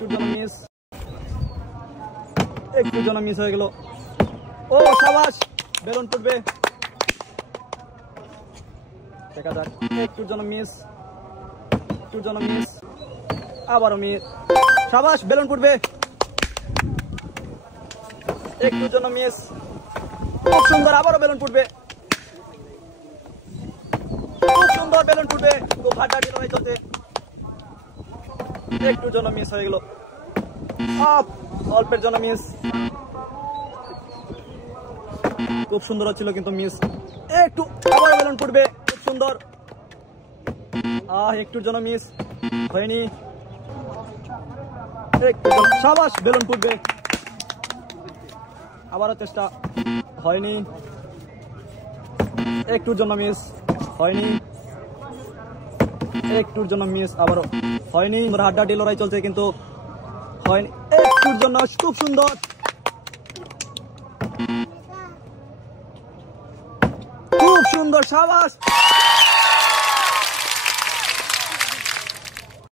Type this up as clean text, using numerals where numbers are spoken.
একটুর জন্য মিস, একটুর জন্য মিস হয়ে গেল। ও সাবাস, বেলুন ফুটবে, দেখা যাক। একটুর জন্য মিস, একটুর জন্য মিস, আবারও মিস, সাবাস, বেলুন ফুটবে, একটুর জন্য মিস, খুব সুন্দর, আবারও বেলুন ফুটবে, খুব সুন্দর বেলুন ফুটবে, খুব হাড্ডাহাড্ডি লড়াই চলছে, একটুর জন্য মিস হয়ে গেল, অল্পের জন্য মিস, খুব সুন্দর হচ্ছিল কিন্তু মিস, একটু, আবার বেলুন ফুটবে, খুব সুন্দর, একটুর জন্য মিস হয়নি, সাবাস, বেলুন ফুটবে, আবারও চেষ্টা, হয়নি, একটুর জন্য মিস হয়নি, একটুর জন্য মিস, আবারও হয়নি, হাড্ডাহাড্ডি লড়াই চলছে কিন্তু হয়নি, একটুর জন্য, খুব সুন্দর, খুব সুন্দর, সাবাস।